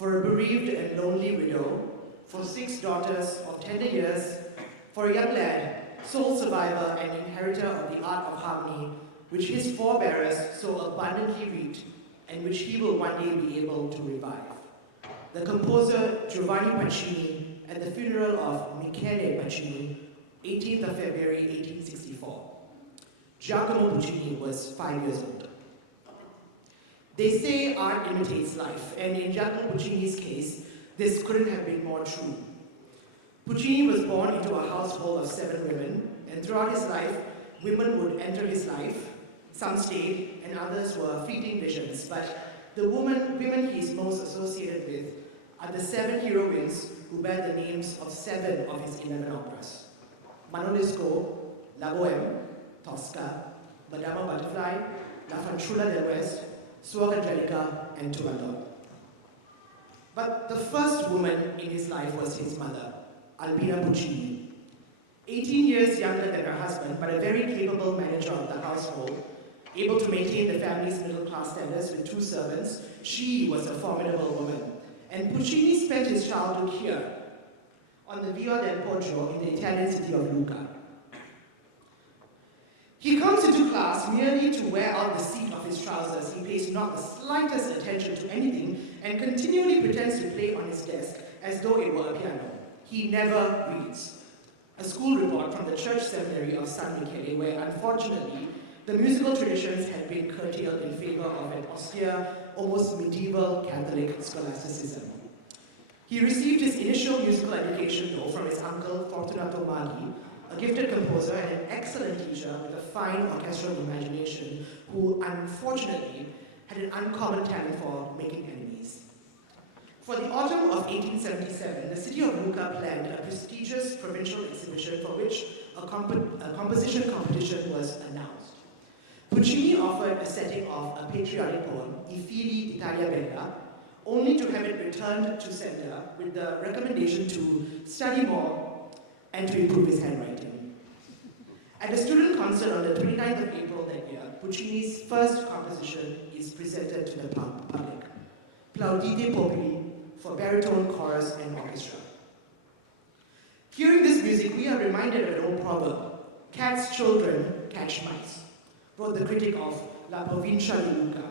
for a bereaved and lonely widow, for 6 daughters of tender years, for a young lad, sole survivor and inheritor of the art of harmony, which his forebearers so abundantly reaped, and which he will one day be able to revive. The composer Giovanni Puccini at the funeral of Michele Puccini, 18th of February 1864. Giacomo Puccini was 5 years old. They say art imitates life, and in Giacomo Puccini's case, this couldn't have been more true. Puccini was born into a household of 7 women, and throughout his life, women would enter his life. Some stayed, and others were fleeting visions, but the women he's most associated with are the 7 heroines who bear the names of 7 of his 11 operas: Manon Lescaut, La Boheme, Tosca, Madama Butterfly, La Fanciulla del West, Suor Angelica, and Turandot. But the first woman in his life was his mother, Albina Puccini. 18 years younger than her husband, but a very capable manager of the household, able to maintain the family's middle-class status with 2 servants, she was a formidable woman. And Puccini spent his childhood here, on the Via del Poggio in the Italian city of Lucca. He comes into class merely to wear out the seat of his trousers. He pays not the slightest attention to anything and continually pretends to play on his desk as though it were a piano. He never reads. A school report from the church seminary of San Michele, where unfortunately the musical traditions had been curtailed in favor of an austere, almost medieval Catholic scholasticism. He received his initial musical education, though, from his uncle Fortunato Maggi, a gifted composer and an excellent teacher with a fine orchestral imagination, who unfortunately had an uncommon talent for making enemies. For the autumn of 1877, the city of Lucca planned a prestigious provincial exhibition for which a composition competition was announced. Puccini offered a setting of a patriotic poem, I figli d'Italia Bella, only to have it returned to sender with the recommendation to study more and to improve his handwriting. At a student concert on the 29th of April that year, Puccini's first composition is presented to the public, Plaudite Populi, for baritone, chorus, and orchestra. Hearing this music, we are reminded of an old proverb: "Cat's children catch mice," wrote the critic of La Provincia di Lucca.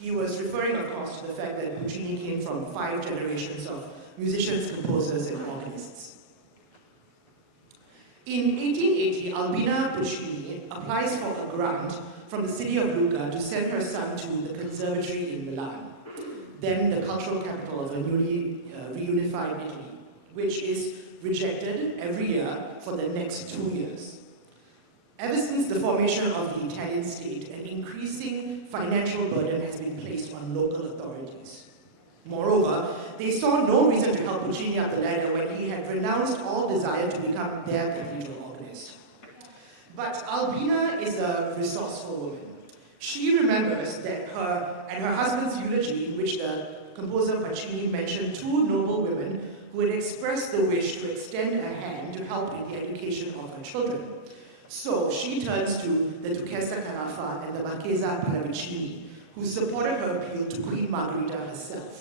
He was referring, of course, to the fact that Puccini came from 5 generations of musicians, composers, and organists. In 1880, Albina Puccini applies for a grant from the city of Lucca to send her son to the conservatory in Milan, then the cultural capital of a newly reunified Italy, which is rejected every year for the next 2 years. Ever since the formation of the Italian state, an increasing financial burden has been placed on local authorities. Moreover, they saw no reason to help Puccini up the ladder when he had renounced all desire to become their cathedral organist. But Albina is a resourceful woman. She remembers that her husband's eulogy, in which the composer Puccini mentioned 2 noble women who had expressed the wish to extend a hand to help in the education of her children. So she turns to the Duchessa Carafa and the Marchesa Pallavicini, who supported her appeal to Queen Margherita herself.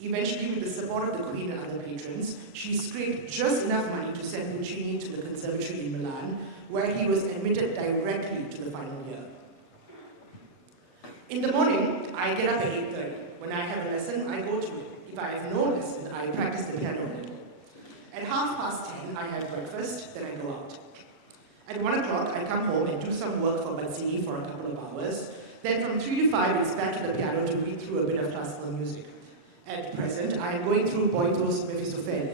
Eventually, with the support of the Queen and other patrons, she scraped just enough money to send Puccini to the conservatory in Milan, where he was admitted directly to the final year. In the morning, I get up at 8:30. When I have a lesson, I go to it. If I have no lesson, I practice the piano a little. At 10:30, I have breakfast, then I go out. At 1 o'clock, I come home and do some work for Mazzini for a couple of hours. Then from 3 to 5, it's back to the piano to read through a bit of classical music. At present, I am going through Boito's Mefistofele.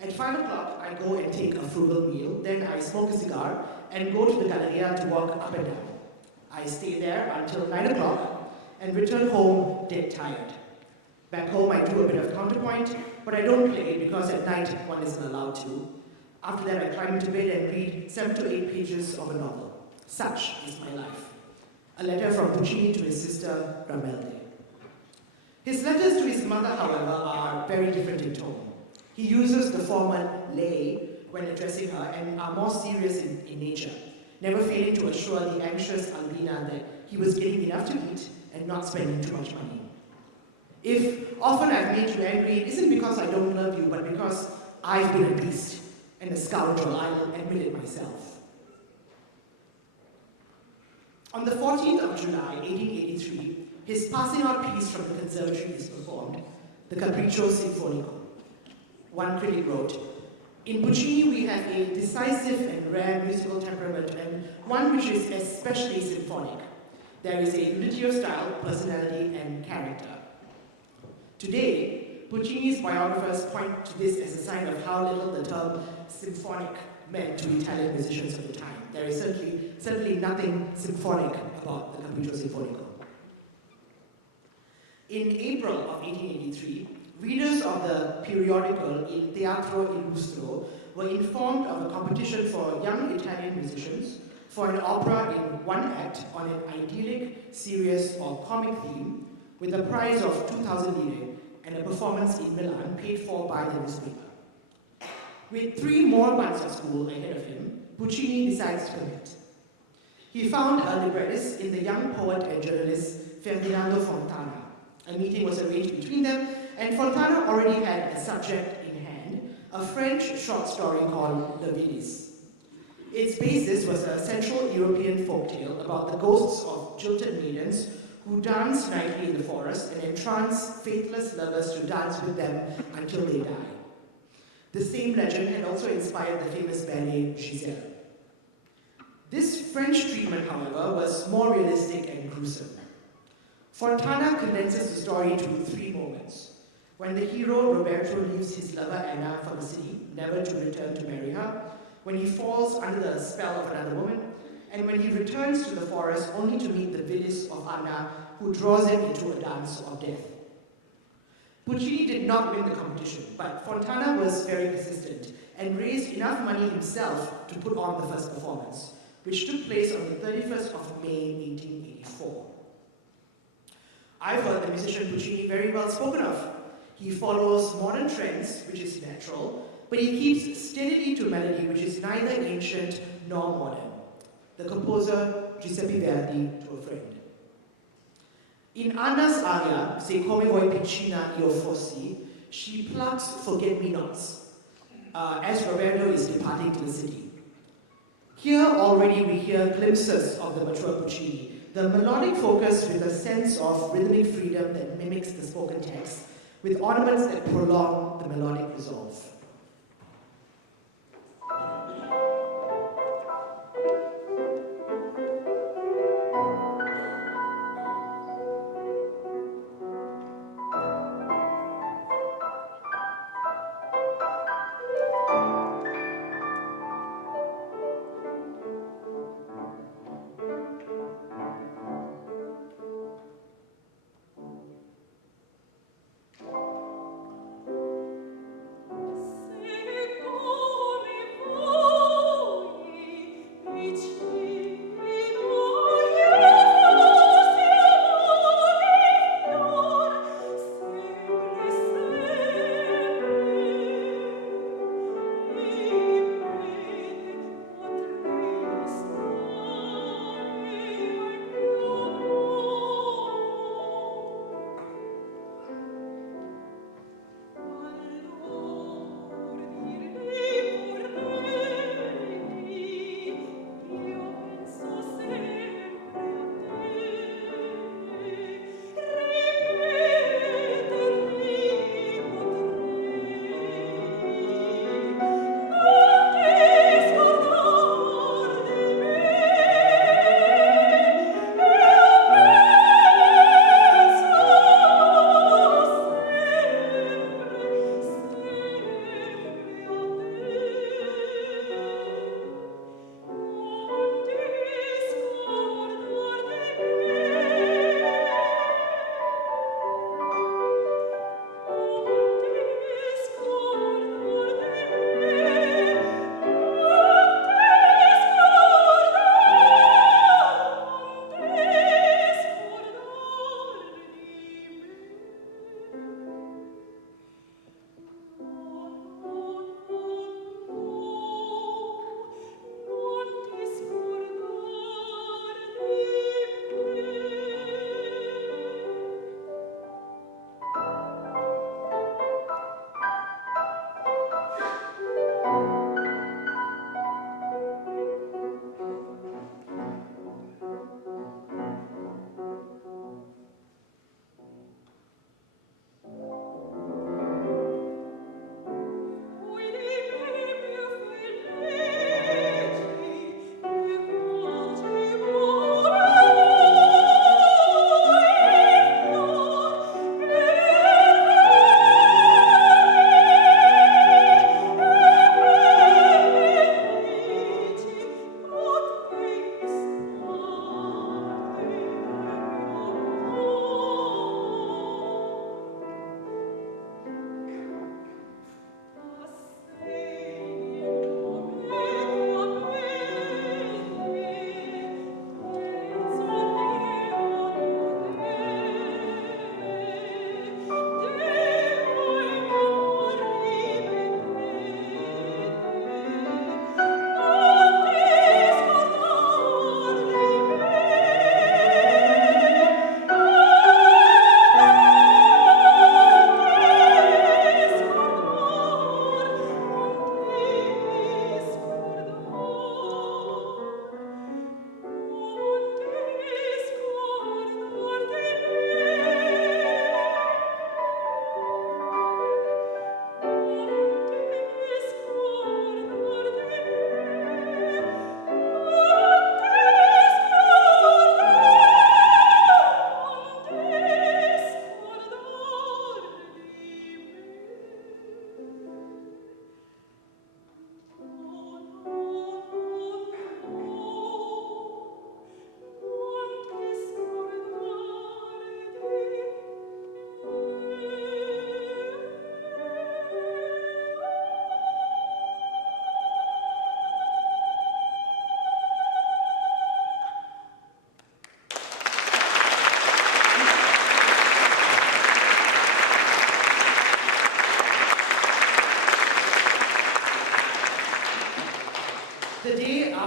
At 5 o'clock, I go and take a frugal meal. Then I smoke a cigar and go to the Galleria to walk up and down. I stay there until 9 o'clock and return home dead tired. Back home, I do a bit of counterpoint, but I don't play because at night one isn't allowed to. After that, I climb into bed and read 7 to 8 pages of a novel. Such is my life. A letter from Puccini to his sister, Ramelde. His letters to his mother, however, are very different in tone. He uses the formal lei when addressing her and are more serious in nature, never failing to assure the anxious Albina that he was getting enough to eat and not spending too much money. If often I've made you angry, it isn't because I don't love you, but because I've been a beast and a scoundrel. I'll admit it myself. On the 14th of July, 1883, his passing out piece from the conservatory is performed, the Capriccio Sinfonico. One critic wrote, "In Puccini we have a decisive and rare musical temperament, and one which is especially symphonic. There is a unity of style, personality, and character." Today, Puccini's biographers point to this as a sign of how little the term symphonic meant to Italian musicians of the time. There is certainly nothing symphonic about the Capriccio Sinfonico. In April of 1883, readers of the periodical Il Teatro Illustro were informed of a competition for young Italian musicians for an opera in one act on an idyllic, serious, or comic theme, with a prize of 2,000 lire and a performance in Milan paid for by the newspaper. With 3 more months of school ahead of him, Puccini decides to commit. He found a librettist in the young poet and journalist Ferdinando Fontana. A meeting was arranged between them, and Fontana already had a subject in hand, a French short story called Le Vilis. Its basis was a Central European folktale about the ghosts of jilted maidens who dance nightly in the forest and entrance faithless lovers to dance with them until they die. The same legend had also inspired the famous ballet Giselle. This French treatment, however, was more realistic and gruesome. Fontana condenses the story to 3 moments. When the hero, Roberto, leaves his lover Anna for the city, never to return to marry her, when he falls under the spell of another woman, and when he returns to the forest only to meet the Vilis of Anna, who draws him into a dance of death. Puccini did not win the competition, but Fontana was very persistent and raised enough money himself to put on the first performance, which took place on the 31st of May, 1884. I've heard the musician Puccini very well spoken of. He follows modern trends, which is natural, but he keeps steadily to melody, which is neither ancient nor modern. The composer Giuseppe Verdi to a friend. In Anna's aria, Se come vuoi piccina io fossi, she plucks forget-me-nots, as Roberto is departing to the city. Here already we hear glimpses of the mature Puccini, the melodic focus with a sense of rhythmic freedom that mimics the spoken text, with ornaments that prolong the melodic resolve.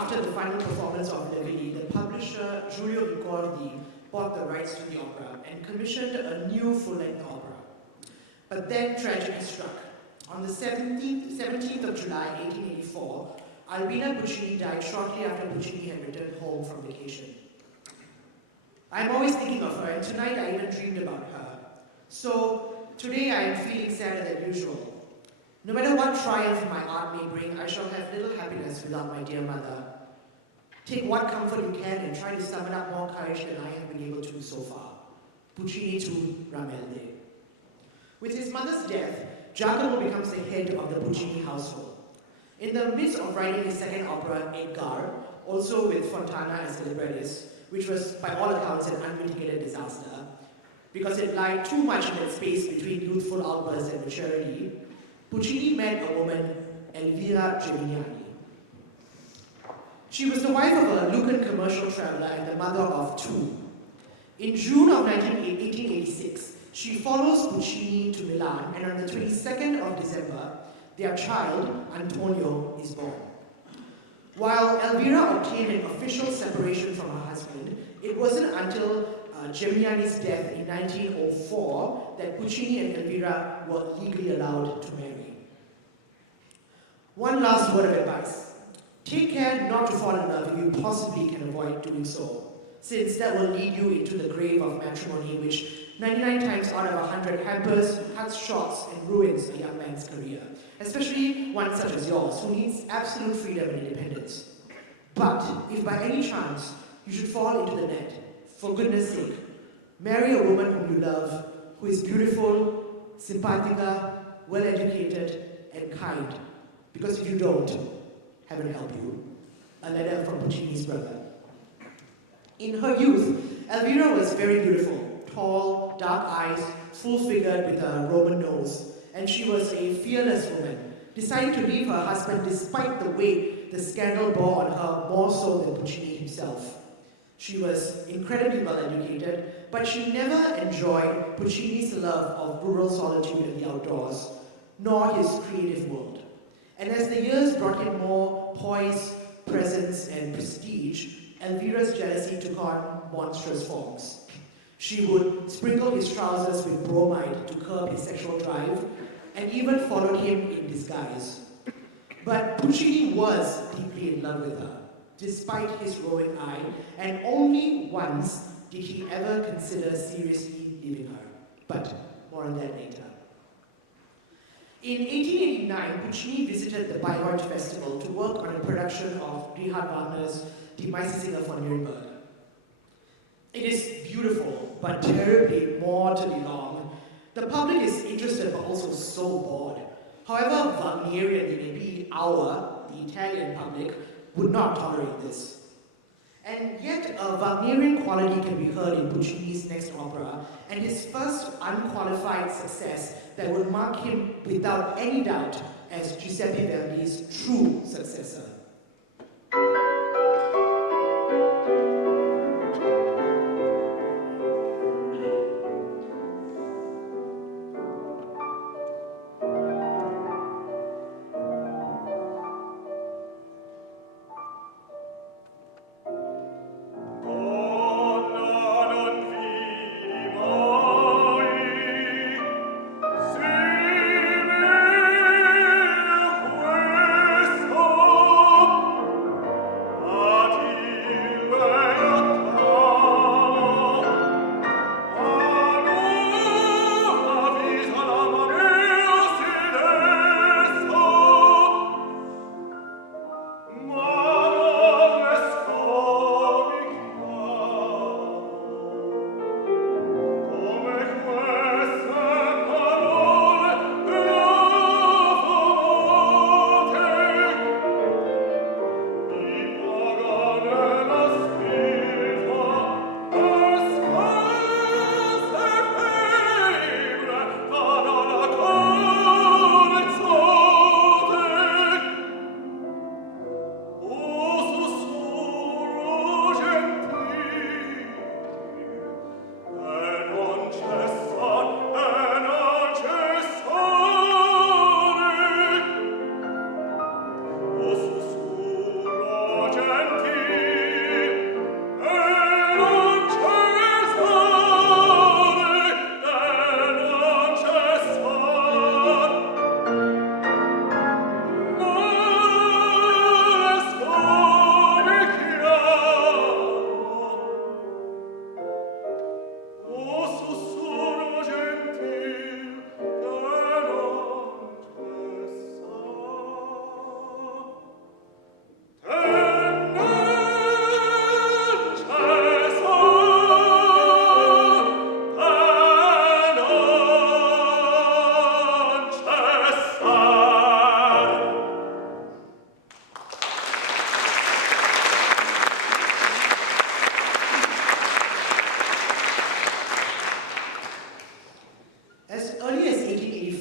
after the final performance of Le Villi, the publisher Giulio Ricordi bought the rights to the opera and commissioned a new full-length opera. But then tragedy struck. On the 17th of July, 1884, Albina Puccini died shortly after Puccini had returned home from vacation. I'm always thinking of her, and tonight I even dreamed about her. So today I am feeling sadder than usual. No matter what triumph my art may bring, I shall have little happiness without my dear mother. Take what comfort you can and try to summon up more courage than I have been able to so far. Puccini to Ramelde. With his mother's death, Giacomo becomes the head of the Puccini household. In the midst of writing his second opera, Edgar, also with Fontana as the librettist, which was by all accounts an unmitigated disaster, because it lied too much in that space between youthful outbursts and maturity, Puccini met a woman, Elvira Geminiani. She was the wife of a Lucan commercial traveler and the mother of two. In June of 1886, she follows Puccini to Milan, and on the 22nd of December, their child, Antonio, is born. While Elvira obtained an official separation from her husband, it wasn't until Geminiani's death in 1904 that Puccini and Elvira were legally allowed to marry. One last word of advice. Take care not to fall in love if you possibly can avoid doing so, since that will lead you into the grave of matrimony, which 99 times out of 100 hampers, cuts shorts, and ruins a young man's career, especially one such as yours, who needs absolute freedom and independence. But if by any chance you should fall into the net, for goodness sake, marry a woman whom you love, who is beautiful, simpatica, well-educated, and kind. Because if you don't, heaven help you. A letter from Puccini's brother. In her youth, Elvira was very beautiful, tall, dark eyes, full-figured with a Roman nose, and she was a fearless woman, deciding to leave her husband despite the weight the scandal bore on her more so than Puccini himself. She was incredibly well educated, but she never enjoyed Puccini's love of rural solitude and the outdoors, nor his creative world. And as the years brought him more poise, presence, and prestige, Elvira's jealousy took on monstrous forms. She would sprinkle his trousers with bromide to curb his sexual drive, and even followed him in disguise. But Puccini was deeply in love with her, despite his roving eye, and only once did he ever consider seriously leaving her. But more on that later. In 1889, Puccini visited the Bayreuth Festival to work on a production of Richard Wagner's Die Meistersinger von Nürnberg. It is beautiful, but terribly mortally long. The public is interested, but also so bored. However Wagnerian they may be, the Italian public, would not tolerate this. And yet a Wagnerian quality can be heard in Puccini's next opera, and his first unqualified success that would mark him without any doubt as Giuseppe Verdi's true successor.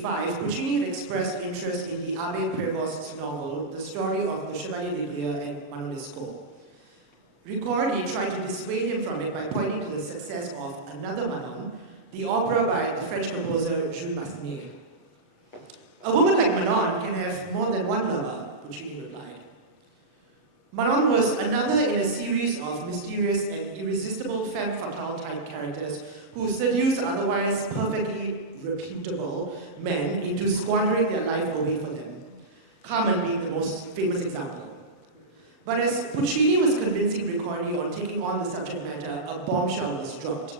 1885, Puccini had expressed interest in the Abbé Prévost's novel, The Story of the Chevalier de Lear and Manon Lescaut. Ricordi tried to dissuade him from it by pointing to the success of Another Manon, the opera by the French composer Jules Massenet. A woman like Manon can have more than one lover, Puccini replied. Manon was another in a series of mysterious and irresistible femme fatale type characters who seduce otherwise perfectly reputable men into squandering their life away for them, Carmen being the most famous example. But as Puccini was convincing Ricordi on taking on the subject matter, a bombshell was dropped.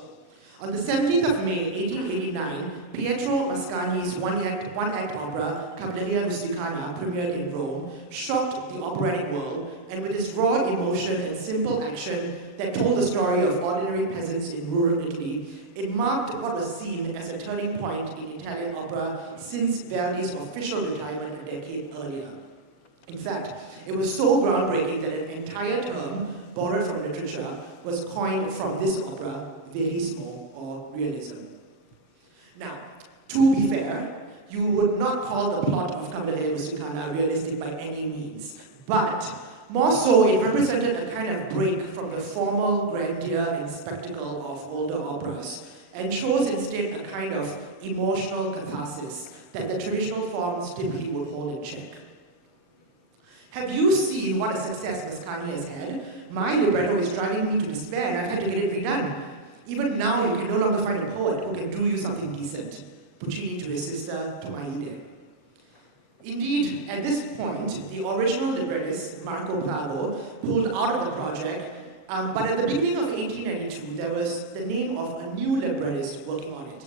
On the 17th of May, 1889, Pietro Mascagni's one-act opera, Cavalleria Rusticana, premiered in Rome, shocked the operatic world, and with its raw emotion and simple action that told the story of ordinary peasants in rural Italy, it marked what was seen as a turning point in Italian opera since Verdi's official retirement a decade earlier. In fact, it was so groundbreaking that an entire term, borrowed from literature, was coined from this opera, verismo, or realism. Now, to be fair, you would not call the plot of Cavalleria Rusticana realistic by any means, but more so it represented a kind of break from the formal grandeur and spectacle of older operas, and chose instead a kind of emotional catharsis that the traditional forms typically would hold in check. Have you seen what a success Mascagni has had? My libretto is driving me to despair and I've had to get it redone. Even now, you can no longer find a poet who can do you something decent. Puccini to his sister, Tomaide. Indeed, at this point, the original librettist, Marco Palo, pulled out of the project, but at the beginning of 1892, there was the name of a new librettist working on it.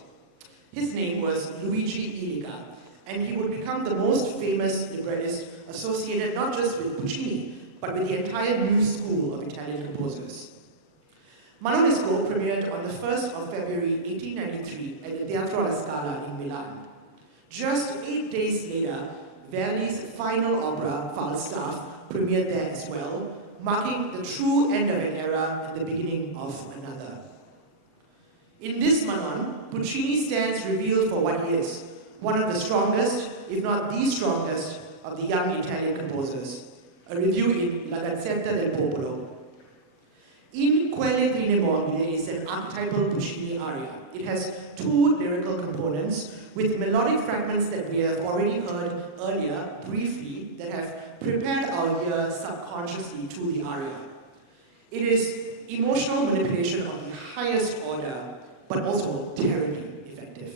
His name was Luigi Illica, and he would become the most famous librettist associated not just with Puccini, but with the entire new school of Italian composers. Manon Lescaut premiered on the 1st of February 1893 at the Teatro alla Scala in Milan. Just 8 days later, Verdi's final opera, Falstaff, premiered there as well, marking the true end of an era and the beginning of another. In this Manon, Puccini stands revealed for what he is, one of the strongest, if not the strongest, of the young Italian composers. A review in La Gazzetta del Popolo. In Quelle Trine Morbide is an archetypal Puccini aria. It has two lyrical components with melodic fragments that we have already heard earlier, briefly, that have prepared our ear subconsciously to the aria. It is emotional manipulation of the highest order, but also terribly effective.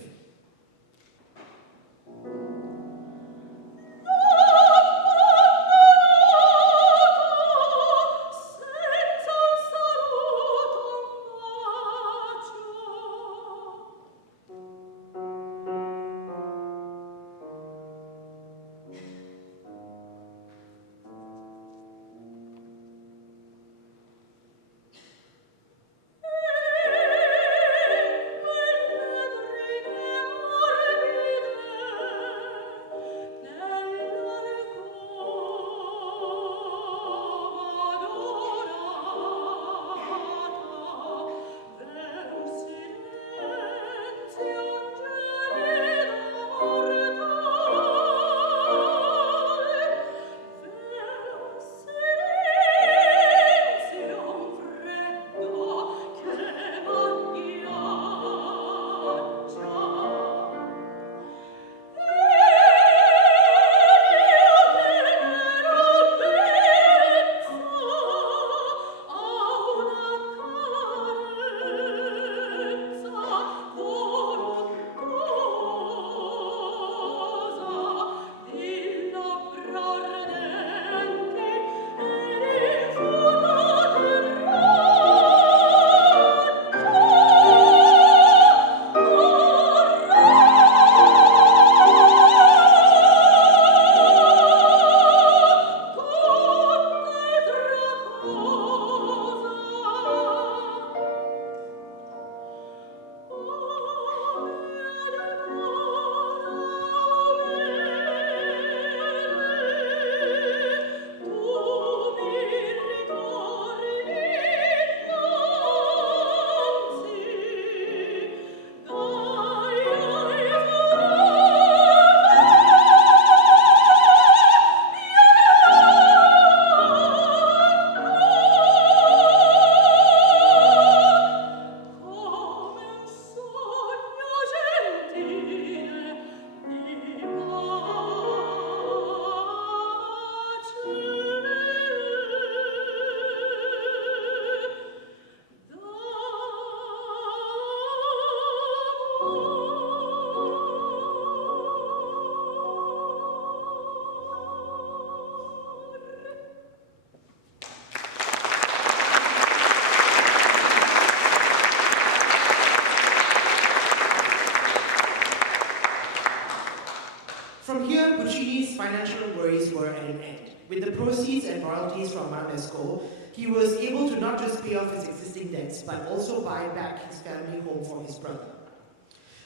From here, Puccini's financial worries were at an end. With the proceeds and royalties from Manon Lescaut, he was able to not just pay off his existing debts, but also buy back his family home for his brother.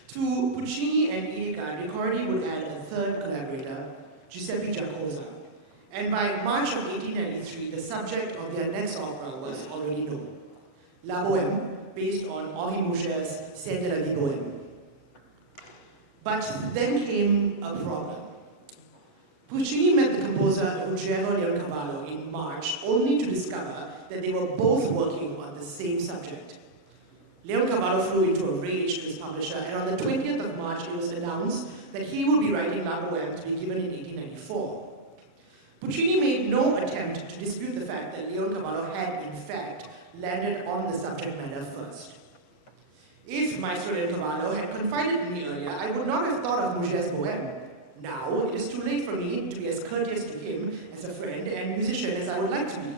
To Puccini and Lirica, Riccardi would add a third collaborator, Giuseppe Giacosa. And by March of 1893, the subject of their next opera was already known. La Boheme, based on Henri Mouchet's Scène de la vie bohème. But then came a problem. Puccini met the composer Ruggiero Leoncavallo in March, only to discover that they were both working on the same subject. Leoncavallo flew into a rage to his publisher, and on the 20th of March it was announced that he would be writing La Bohème to be given in 1894. Puccini made no attempt to dispute the fact that Leoncavallo had, in fact, landed on the subject matter first. If Maestro Leoncavallo had confided in me earlier, I would not have thought of Mouchet's Bohème. Now, it is too late for me to be as courteous to him as a friend and musician as I would like to be.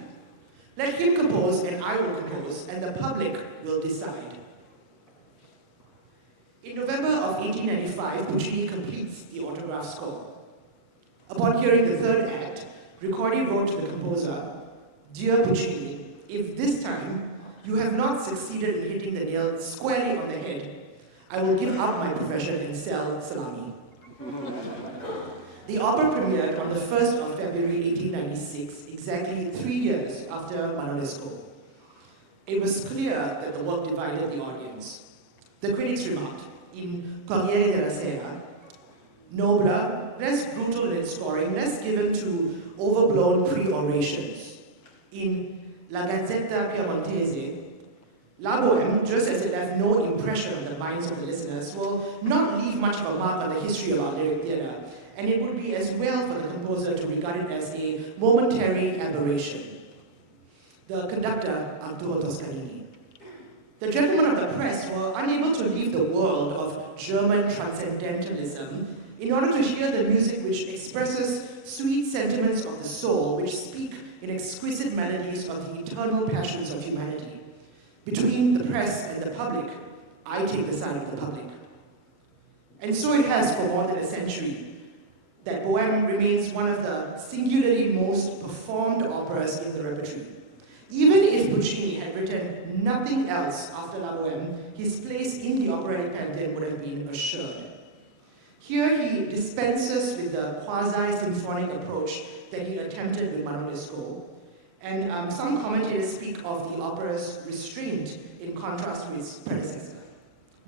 Let him compose and I will compose, and the public will decide. In November of 1895, Puccini completes the autograph score. Upon hearing the third act, Riccardi wrote to the composer, "Dear Puccini, if this time you have not succeeded in hitting the nail squarely on the head, I will give up my profession and sell salami." The opera premiered on the 1st of February 1896, exactly 3 years after Manon Lescaut. It was clear that the work divided the audience. The critics remarked, in Corriere della Sera, nobler, less brutal in its scoring, less given to overblown pre-orations. In La Gazzetta Piemontese, La Bohème, just as it left no impression on the minds of the listeners, will not leave much of a mark on the history of our lyric theatre, and it would be as well for the composer to regard it as a momentary aberration. The conductor, Arturo Toscanini. The gentlemen of the press were unable to leave the world of German transcendentalism in order to hear the music which expresses sweet sentiments of the soul, which speak in exquisite melodies of the eternal passions of humanity. Between the press and the public, I take the side of the public. And so it has for more than a century, that Bohème remains one of the singularly most performed operas in the repertory. Even if Puccini had written nothing else after La Bohème, his place in the operatic pantheon would have been assured. Here he dispenses with the quasi-symphonic approach that he attempted with Manon Lescaut, and some commentators speak of the opera's restraint in contrast to its predecessor.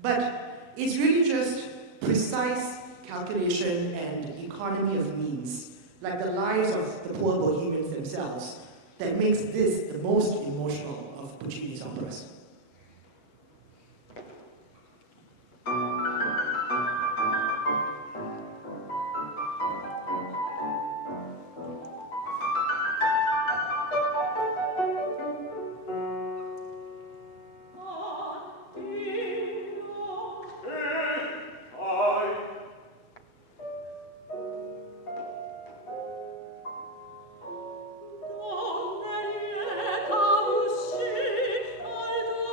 But it's really just precise calculation and economy of means, like the lives of the poor Bohemians themselves, that makes this the most emotional of Puccini's operas. Donne lieta usci al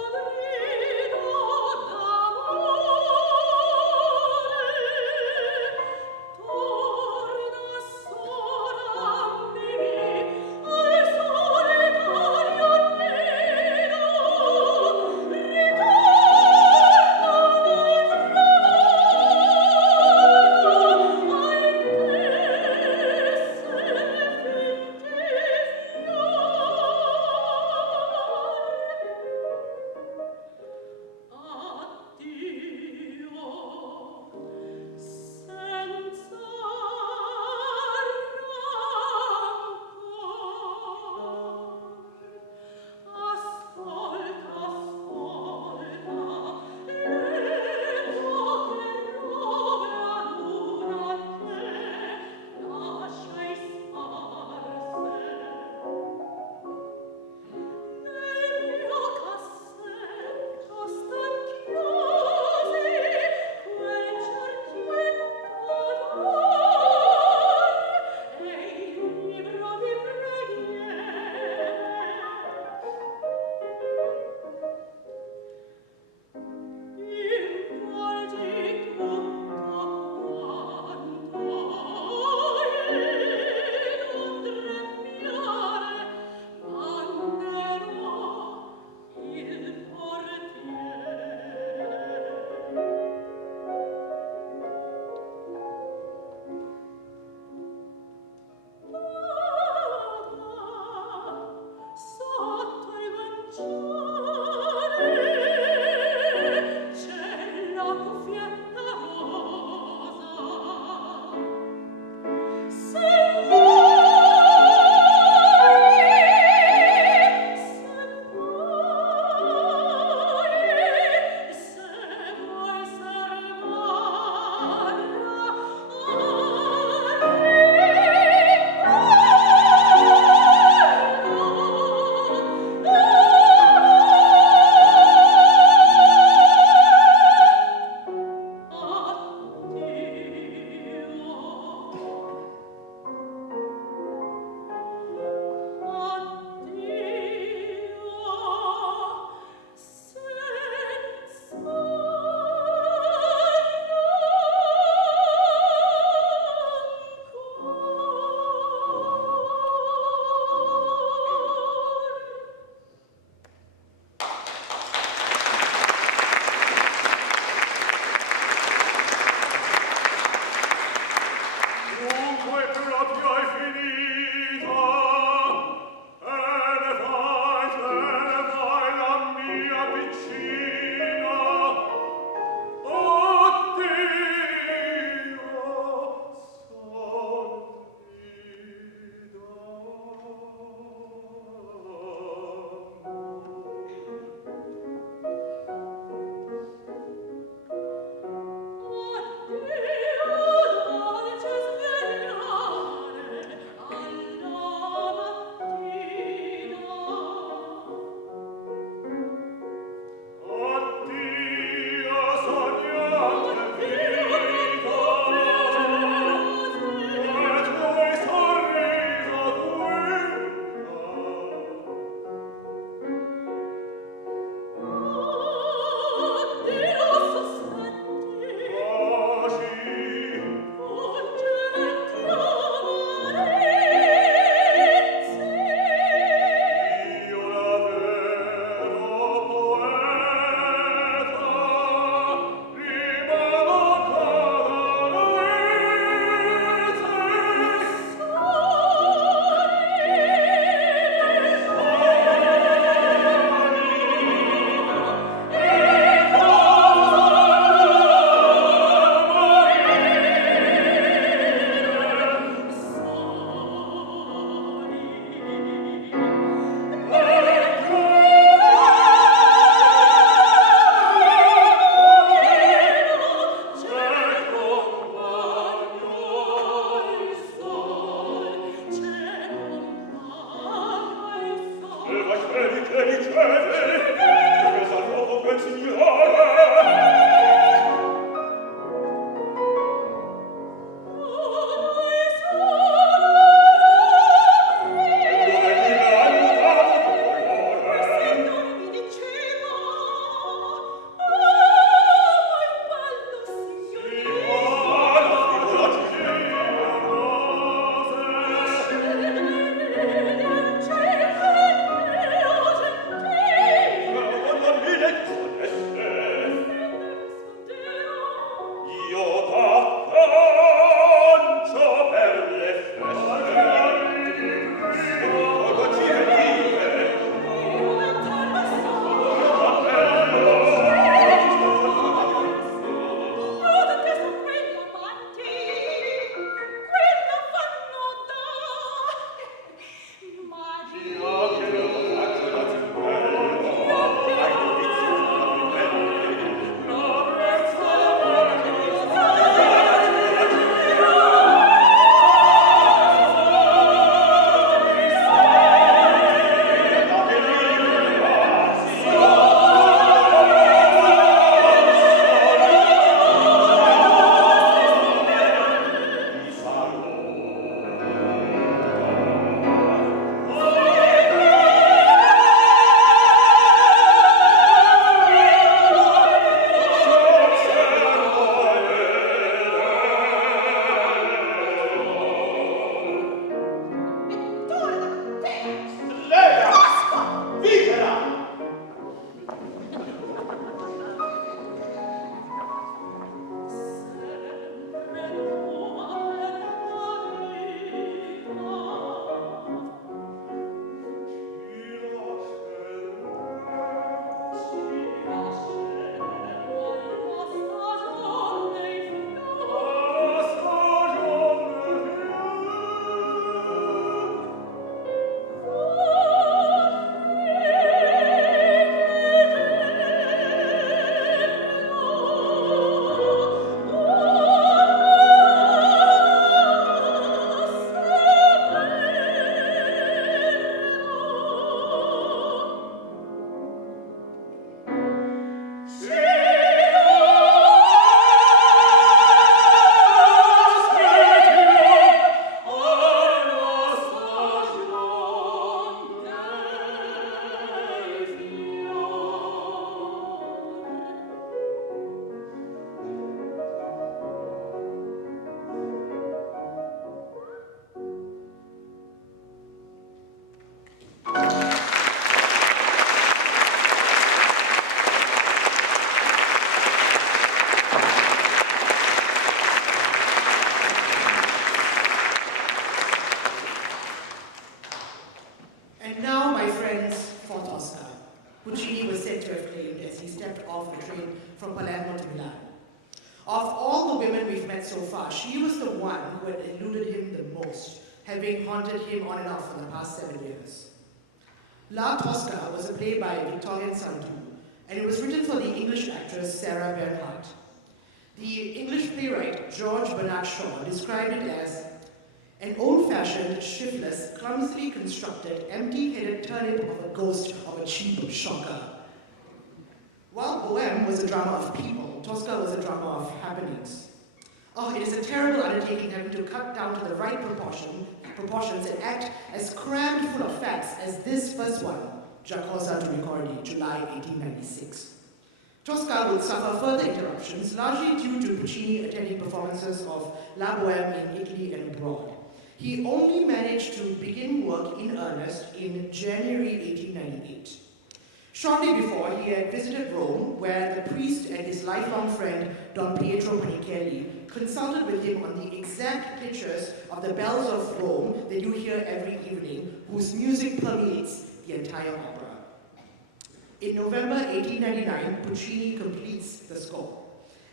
met so far, she was the one who had eluded him the most, having haunted him on and off for the past 7 years. La Tosca was a play by Victorien Sardou, and it was written for the English actress Sarah Bernhardt. The English playwright George Bernard Shaw described it as an old-fashioned, shiftless, clumsily constructed, empty-headed turnip of a ghost of a cheap shocker. While Boheme was a drama of people, Tosca was a drama of happenings. Oh, it is a terrible undertaking having to cut down to the right proportions and act as crammed full of facts as this first one, Giacosa to Ricordi, July 1896. Tosca would suffer further interruptions, largely due to Puccini attending performances of La Boheme in Italy and abroad. He only managed to begin work in earnest in January 1898. Shortly before, he had visited Rome, where the priest and his lifelong friend, Don Pietro Panichelli, consulted with him on the exact pictures of the bells of Rome that you hear every evening, whose music permeates the entire opera. In November 1899, Puccini completes the score,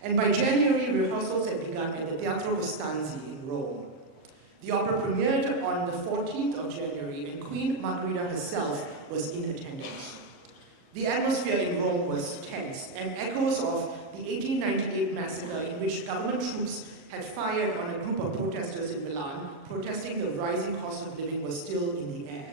and by January, rehearsals had begun at the Teatro Costanzi in Rome. The opera premiered on the 14th of January, and Queen Margherita herself was in attendance. The atmosphere in Rome was tense, and echoes of the 1898 massacre in which government troops had fired on a group of protesters in Milan, protesting the rising cost of living, was still in the air.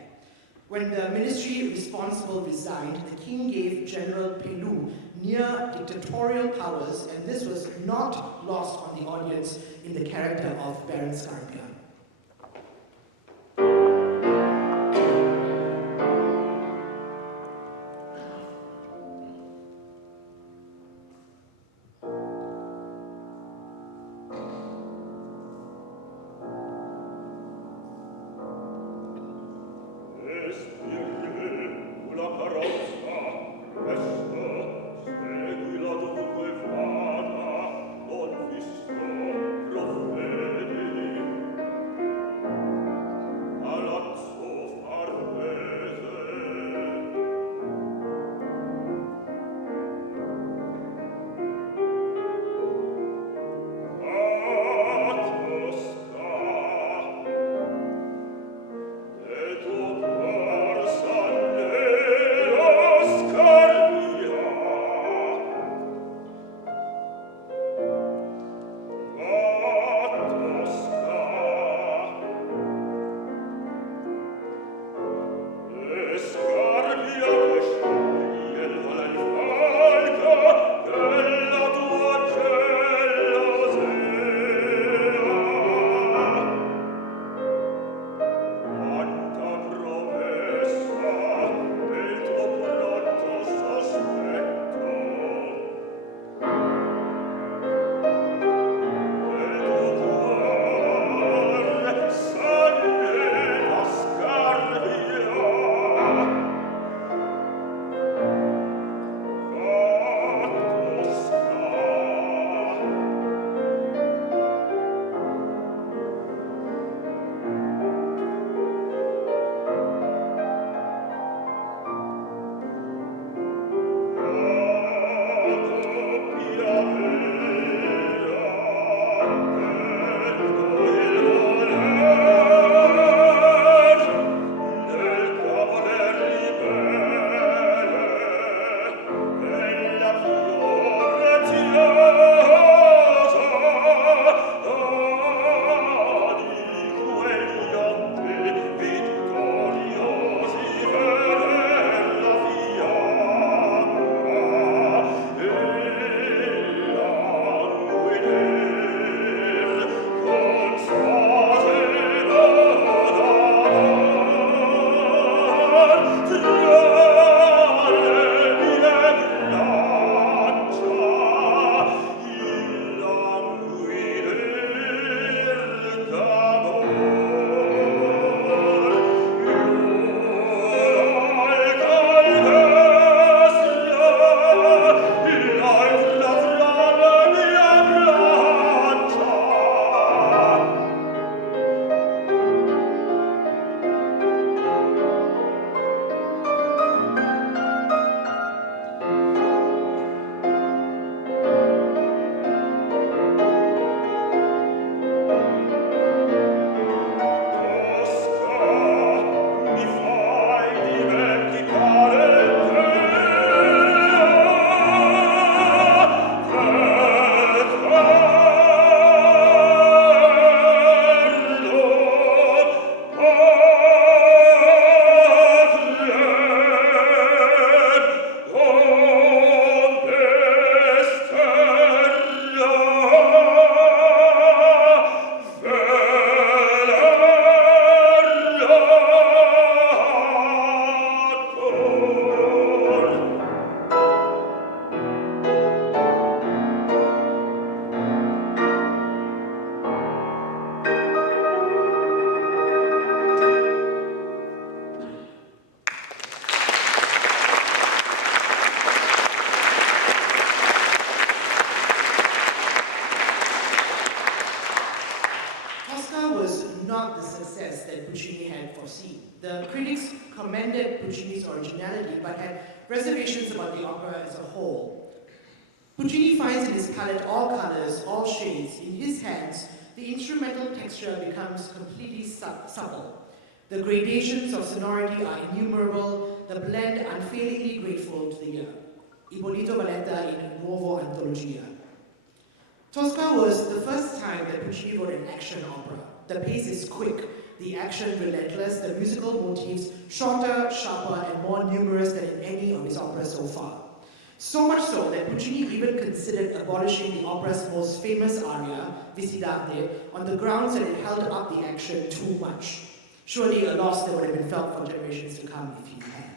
When the ministry responsible resigned, the king gave General Pelou near dictatorial powers, and this was not lost on the audience in the character of Baron Scarpia. Tosca was not the success that Puccini had foreseen. The critics commended Puccini's originality, but had reservations about the opera as a whole. Puccini finds in his palette all colors, all shades. In his hands, the instrumental texture becomes completely supple. The gradations of sonority are innumerable, the blend unfailingly grateful to the ear. Ippolito Valletta in Nuovo Antologia. Tosca was the first time that Puccini wrote an action opera. The pace is quick, the action relentless, the musical motifs shorter, sharper, and more numerous than in any of his operas so far. So much so that Puccini even considered abolishing the opera's most famous aria, Visitarde, on the grounds that it held up the action too much. Surely a loss that would have been felt for generations to come if he had.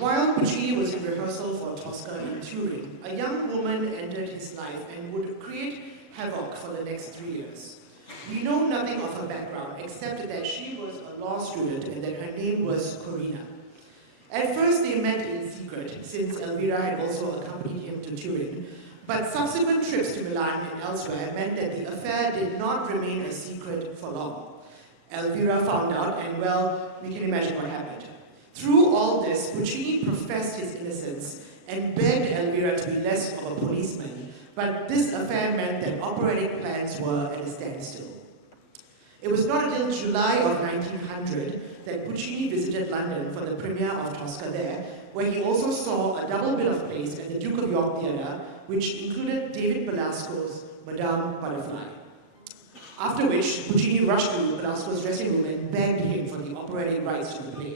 While Puccini was in rehearsal for Tosca in Turin, a young woman entered his life and would create havoc for the next 3 years. We know nothing of her background except that she was a law student and that her name was Corina. At first they met in secret, since Elvira had also accompanied him to Turin, but subsequent trips to Milan and elsewhere meant that the affair did not remain a secret for long. Elvira found out, and well, we can imagine what happened. Through all this, Puccini professed his innocence and begged Elvira to be less of a policeman, but this affair meant that operatic plans were at a standstill. It was not until July of 1900 that Puccini visited London for the premiere of Tosca there, where he also saw a double bill of plays at the Duke of York Theatre, which included David Belasco's Madama Butterfly. After which, Puccini rushed to Belasco's dressing room and begged him for the operatic rights to the play.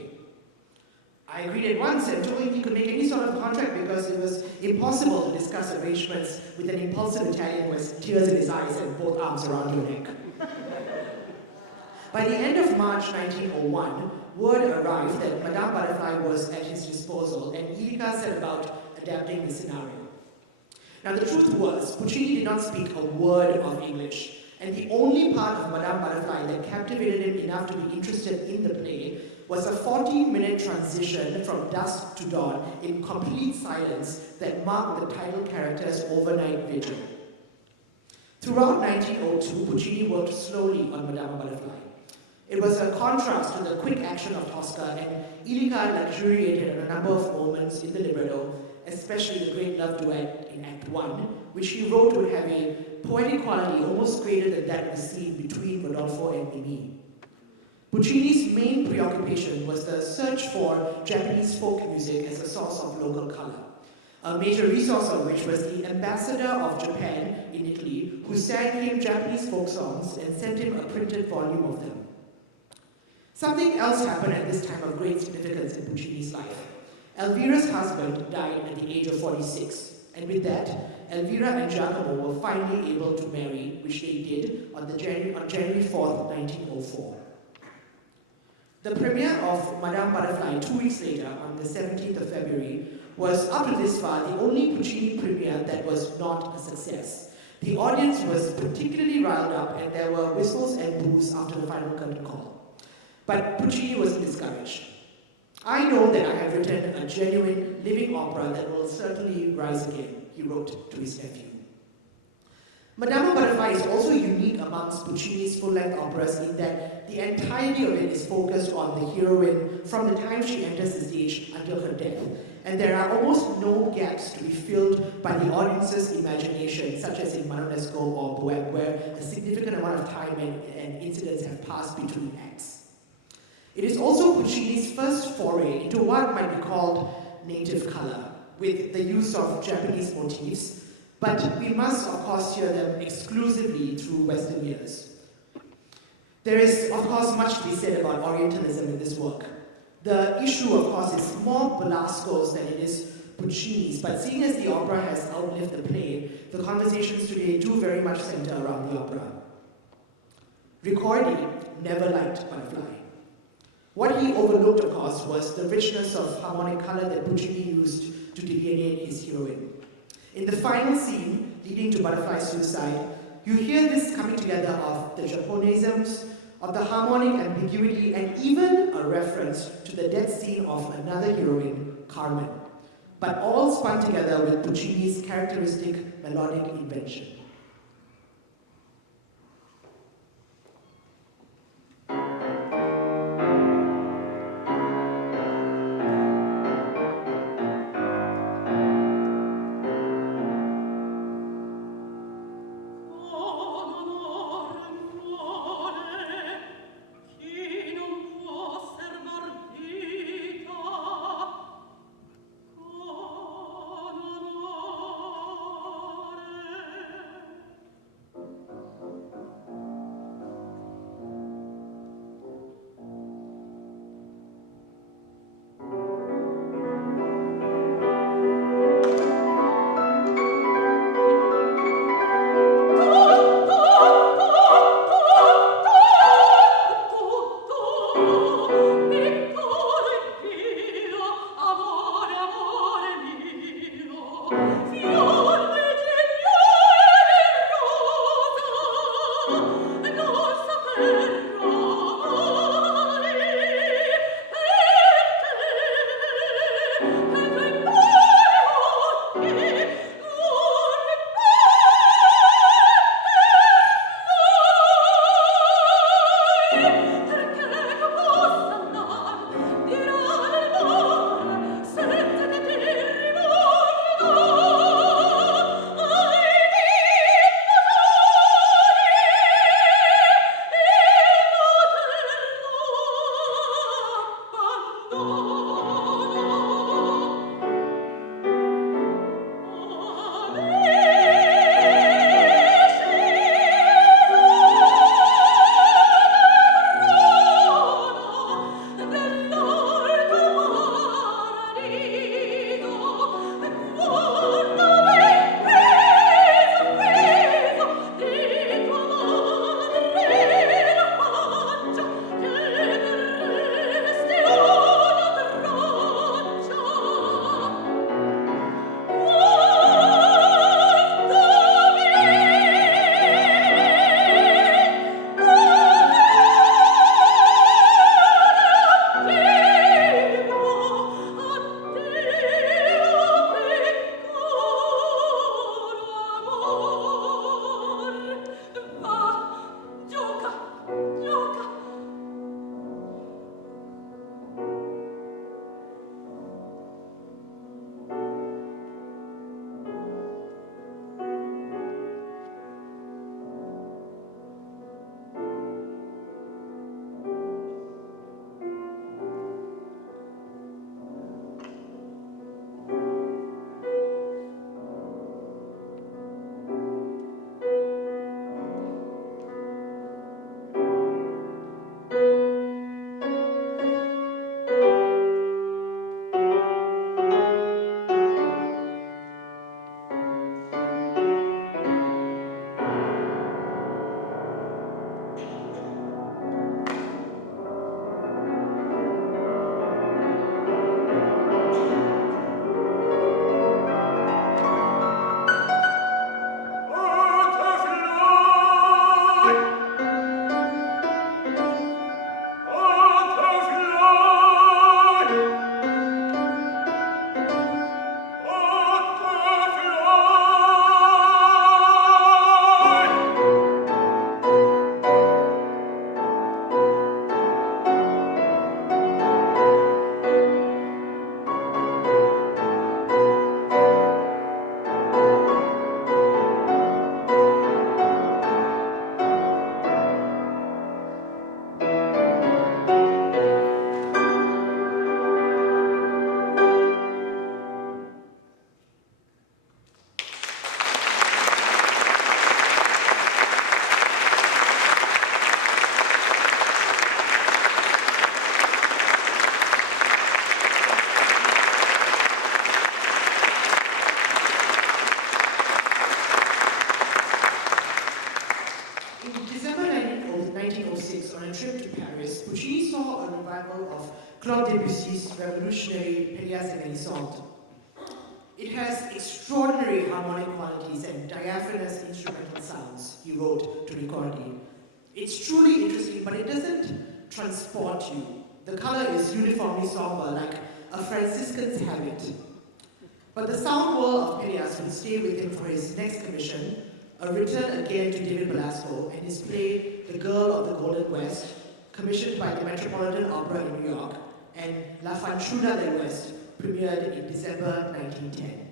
I agreed at once and told him he could make any sort of contract because it was impossible to discuss arrangements with an impulsive Italian who has tears in his eyes and both arms around your neck. By the end of March 1901, word arrived that Madame Butterfly was at his disposal, and Lirica set about adapting the scenario. Now the truth was, Puccini did not speak a word of English, and the only part of Madame Butterfly that captivated him enough to be interested in the play was a 14-minute transition from dusk to dawn in complete silence that marked the title character's overnight vigil. Throughout 1902, Puccini worked slowly on Madama Butterfly. It was a contrast to the quick action of Tosca, and Lirica luxuriated on a number of moments in the libretto, especially the great love duet in Act 1, which he wrote would have a poetic quality almost greater than that of the scene between Rodolfo and Mimi. Puccini's main preoccupation was the search for Japanese folk music as a source of local color, a major resource of which was the ambassador of Japan in Italy, who sang him Japanese folk songs and sent him a printed volume of them. Something else happened at this time of great significance in Puccini's life. Elvira's husband died at the age of 46, and with that, Elvira and Giacomo were finally able to marry, which they did on January 4th, 1904. The premiere of Madame Butterfly 2 weeks later, on the 17th of February, was up to this far the only Puccini premiere that was not a success. The audience was particularly riled up, and there were whistles and boos after the final curtain call. But Puccini wasn't discouraged. I know that I have written a genuine, living opera that will certainly rise again, he wrote to his nephew. Madama Butterfly is also unique amongst Puccini's full-length operas in that the entirety of it is focused on the heroine from the time she enters the stage until her death, and there are almost no gaps to be filled by the audience's imagination, such as in Manon Lescaut or Boheme, where a significant amount of time and incidents have passed between acts. It is also Puccini's first foray into what might be called native color, with the use of Japanese motifs, but we must, of course, hear them exclusively through Western ears. There is, of course, much to be said about Orientalism in this work. The issue, of course, is more Belasco's than it is Puccini's, but seeing as the opera has outlived the play, the conversations today do very much center around the opera. Ricordi never liked Butterfly. What he overlooked, of course, was the richness of harmonic color that Puccini used to delineate his heroine. In the final scene, leading to Butterfly's suicide, you hear this coming together of the Japonisms, of the harmonic ambiguity, and even a reference to the death scene of another heroine, Carmen, but all spun together with Puccini's characteristic melodic invention. In December 1906, on a trip to Paris, Puccini saw a revival of Claude Debussy's revolutionary Pelléas et Mélisande. It has extraordinary harmonic qualities and diaphanous instrumental sounds, he wrote to Ricordi. It's truly interesting, but it doesn't transport you. The color is uniformly somber, like a Franciscan's habit. But the sound world of Pelléas would stay with him for his next commission, a return again to David Belasco and his play The Girl of the Golden West, commissioned by the Metropolitan Opera in New York, and La Fanchuda del West, premiered in December 1910.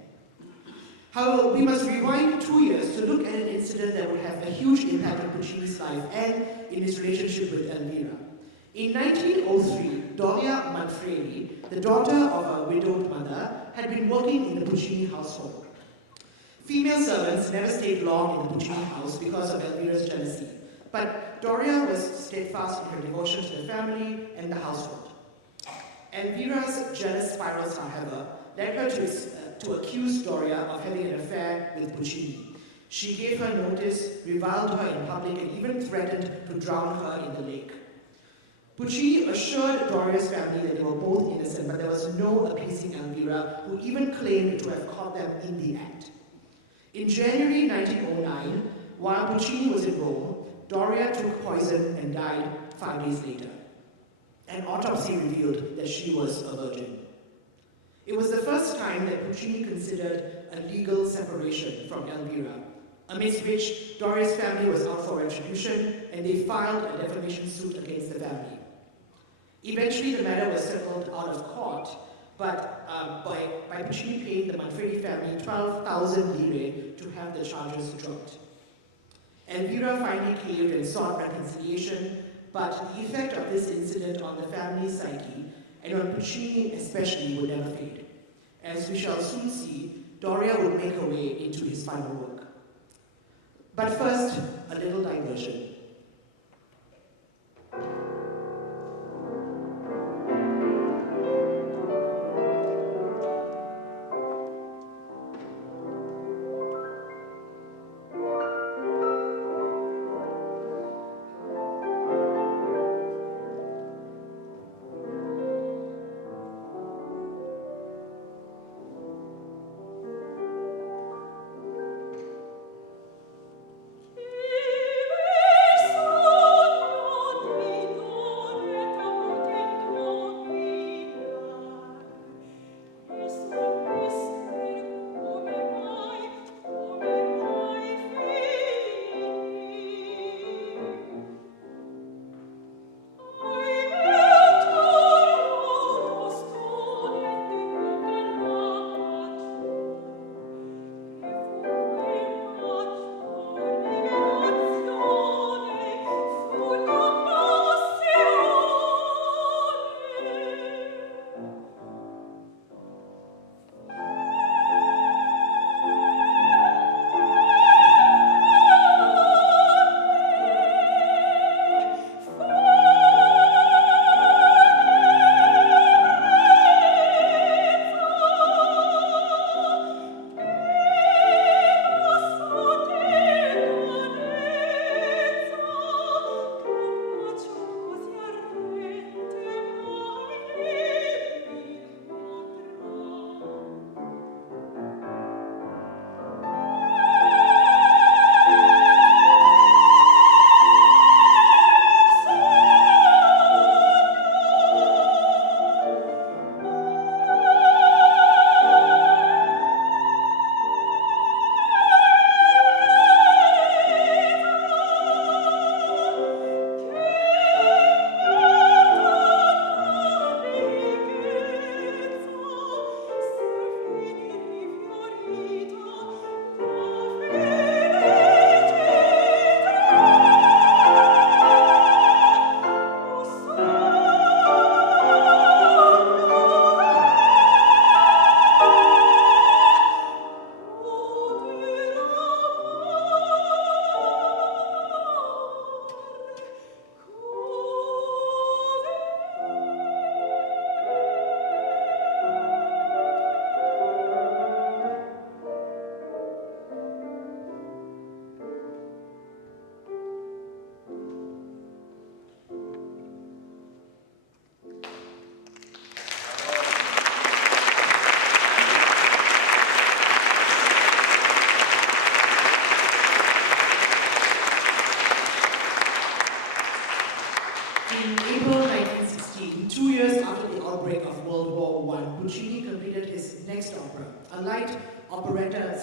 However, we must rewind 2 years to look at an incident that would have a huge impact on Puccini's life and in his relationship with Elvira. In 1903, Doria Manfredi, the daughter of a widowed mother, had been working in the Puccini household. Female servants never stayed long in the Puccini house because of Elvira's jealousy, but Doria was steadfast in her devotion to the family and the household. Elvira's jealous spirals, however, led her to accuse Doria of having an affair with Puccini. She gave her notice, reviled her in public, and even threatened to drown her in the lake. Puccini assured Doria's family that they were both innocent, but there was no appeasing Elvira, who even claimed to have caught them in the act. In January 1909, while Puccini was in Rome, Doria took poison and died 5 days later. An autopsy revealed that she was a virgin. It was the first time that Puccini considered a legal separation from Elvira, amidst which Doria's family was out for retribution, and they filed a defamation suit against the family. Eventually, the matter was settled out of court, but by Puccini paying the Manfredi family 12,000 lire to have the charges dropped. Elvira finally caved and sought reconciliation, but the effect of this incident on the family's psyche, and on Puccini especially, would never fade. As we shall soon see, Doria would make her way into his final work. But first, a little diversion.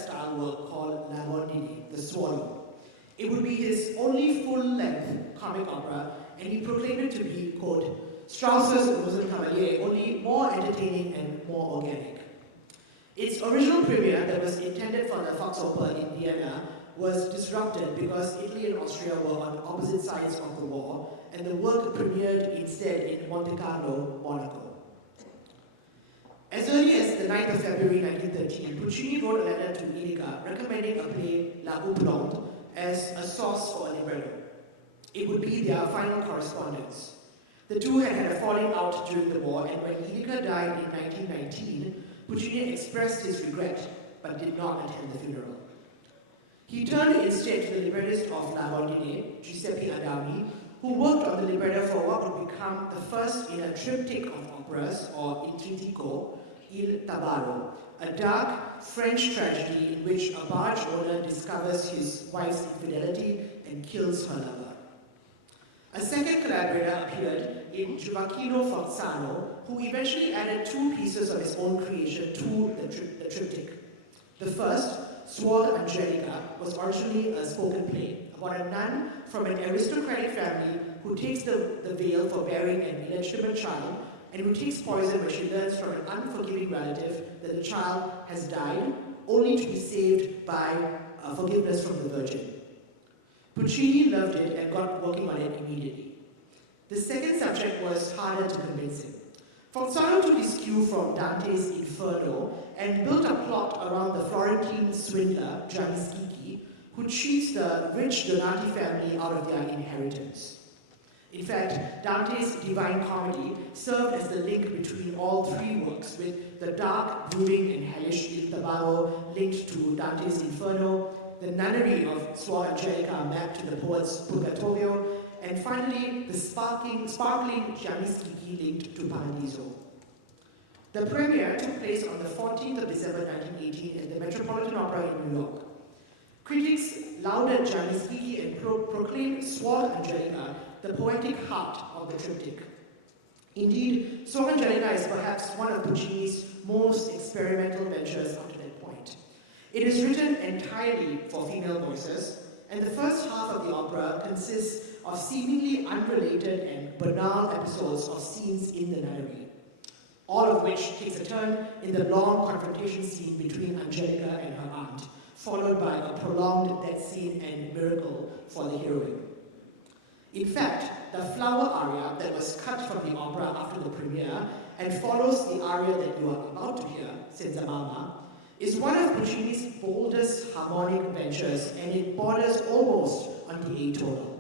style work called La Rondine, The Swallow. It would be his only full-length comic opera, and he proclaimed it to be, quote, Strauss's Rosenkavalier, only more entertaining and more organic. Its original premiere, that was intended for the Volksoper in Vienna, was disrupted because Italy and Austria were on opposite sides of the war, and the work premiered instead in Monte Carlo, Monaco. As early as the 9th of February 1913, Puccini wrote a letter to Lirica recommending a play, La Houppelande, as a source for a libretto. It would be their final correspondence. The two had a falling out during the war, and when Lirica died in 1919, Puccini expressed his regret, but did not attend the funeral. He turned instead to the librettist of La Rondine, Giuseppe Adami, who worked on the libretto for what would become the first in a triptych of operas, or Il Trittico, Il Tabarro, a dark French tragedy in which a barge owner discovers his wife's infidelity and kills her lover. A second collaborator appeared in Gioacchino Forzano, who eventually added two pieces of his own creation to the triptych. The first, Suor Angelica, was originally a spoken play about a nun from an aristocratic family who takes the veil for bearing an illegitimate child and who takes poison when she learns from an unforgiving relative that the child has died, only to be saved by forgiveness from the Virgin. Puccini loved it and got working on it immediately. The second subject was harder to convince him. Forzano took his cue from Dante's Inferno and built a plot around the Florentine swindler, Gianni Schicchi, who cheats the rich Donati family out of their inheritance. In fact, Dante's Divine Comedy served as the link between all three works, with the dark, brooding, and hellish Il Tabarro linked to Dante's Inferno, the nunnery of Suor Angelica mapped to the poet's Purgatorio, and finally, the sparkling Gianni Schicchi linked to Paradiso. The premiere took place on the 14th of December 1918 at the Metropolitan Opera in New York. Critics lauded Gianni Schicchi and proclaimed Suor Angelica the poetic heart of the triptych. Indeed, Suor Angelica is perhaps one of Puccini's most experimental ventures up to that point. It is written entirely for female voices, and the first half of the opera consists of seemingly unrelated and banal episodes of scenes in the nunnery, all of which takes a turn in the long confrontation scene between Angelica and her aunt, followed by a prolonged death scene and miracle for the heroine. In fact, the flower aria that was cut from the opera after the premiere and follows the aria that you are about to hear, Senza Mamma, is one of Puccini's boldest harmonic ventures, and it borders almost on the atonal.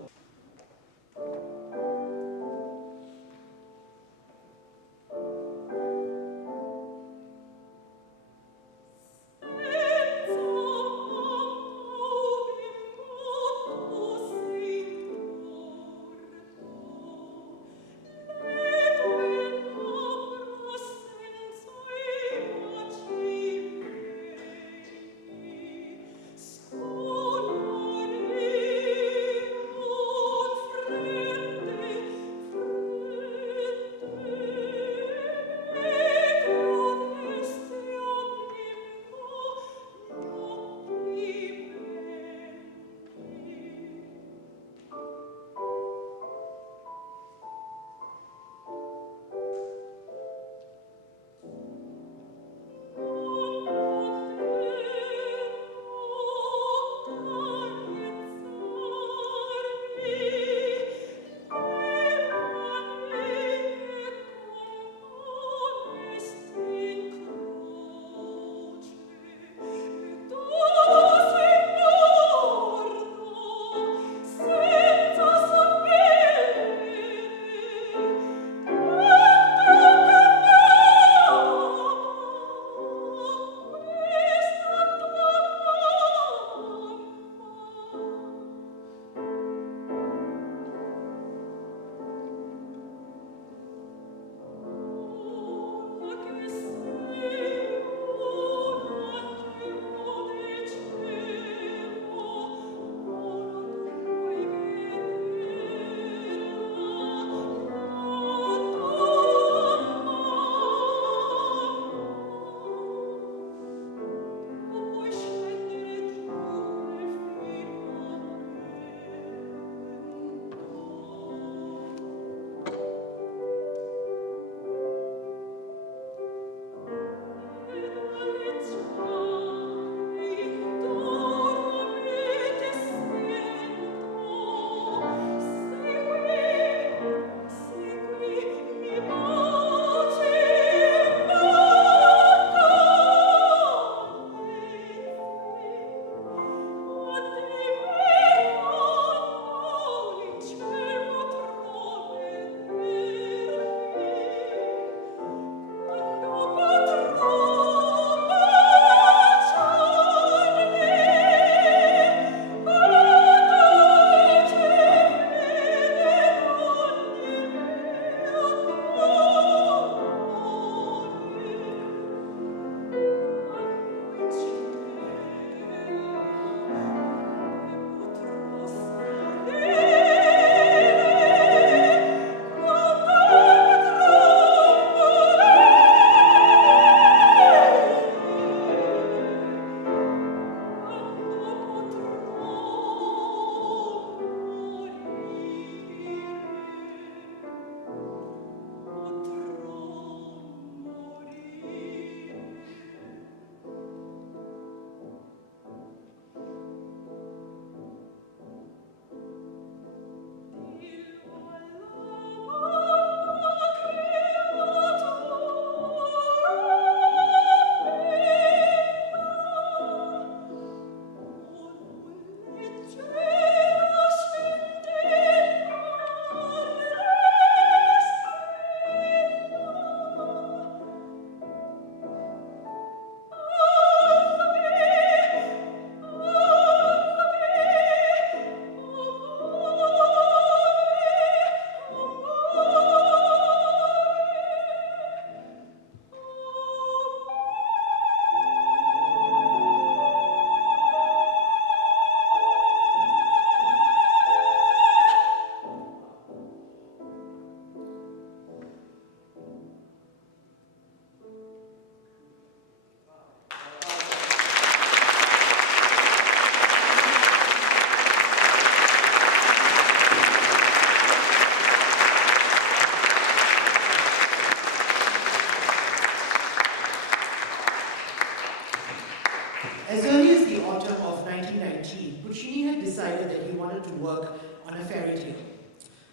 on a fairy tale.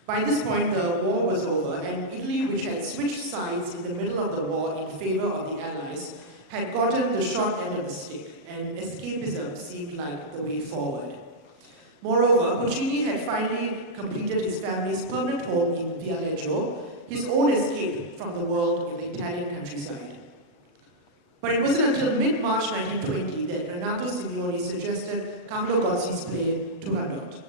By this point, the war was over, and Italy, which had switched sides in the middle of the war in favor of the Allies, had gotten the short end of the stick, and escapism seemed like the way forward. Moreover, Puccini had finally completed his family's permanent home in Viareggio, his own escape from the world in the Italian countryside. But it wasn't until mid-March 1920 that Renato Simeoni suggested Carlo Gozzi's play Turandot.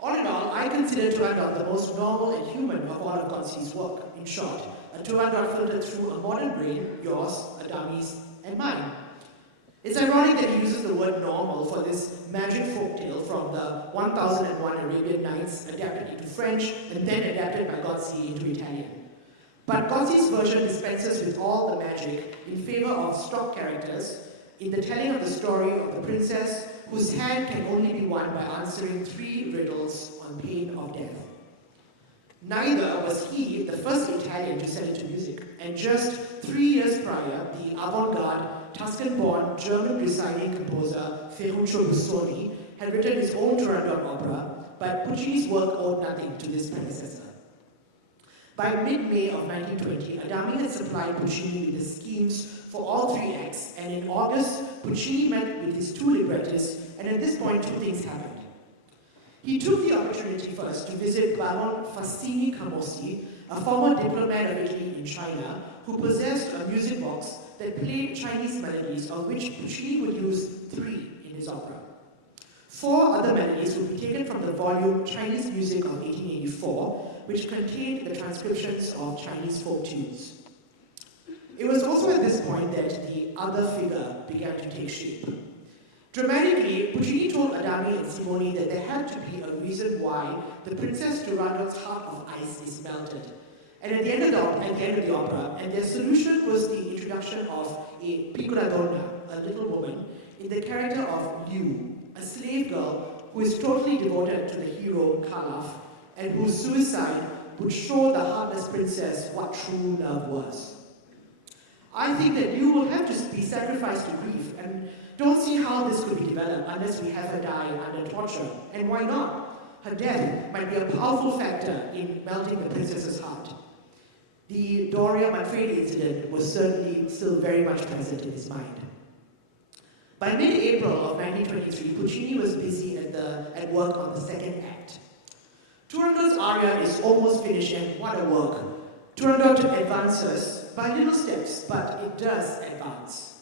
All in all, I consider Turandot the most normal and human of all of Gozzi's work. In short, a Turandot filtered through a modern brain, yours, a dummy's, and mine. It's ironic that he uses the word normal for this magic folktale from the 1001 Arabian Nights, adapted into French and then adapted by Gozzi into Italian. But Gozzi's version dispenses with all the magic in favor of stock characters in the telling of the story of the princess whose hand can only be won by answering 3 riddles on pain of death. Neither was he the first Italian to set it to music, and just 3 years prior, the avant-garde, Tuscan-born, German-residing composer Ferruccio Busoni had written his own Turandot opera, but Puccini's work owed nothing to this predecessor. By mid-May of 1920, Adami had supplied Puccini with the schemes for all 3 acts, and in August, Puccini met with his 2 librettists, and at this point, 2 things happened. He took the opportunity first to visit Baron Fassini Camossi, a former diplomat of Italy in China, who possessed a music box that played Chinese melodies, of which Puccini would use 3 in his opera. 4 other melodies would be taken from the volume Chinese Music of 1884, which contained the transcriptions of Chinese folk tunes. It was also at this point that the other figure began to take shape. Dramatically, Puccini told Adami and Simoni that there had to be a reason why the Princess Turandot's heart of ice is melted. And at the end of the opera, and their solution was the introduction of a piccola donna, a little woman, in the character of Liu, a slave girl who is totally devoted to the hero Kalaf, and whose suicide would show the heartless princess what true love was. I think that Liu will have to be sacrificed to grief, and don't see how this could be developed unless we have her die under torture. And why not? Her death might be a powerful factor in melting the princess's heart. The Doria Manfredi incident was certainly still very much present in his mind. By mid-April of 1923, Puccini was busy at work on the 2nd act. Turandot's aria is almost finished, and what a work. Turandot advances by little steps, but it does advance.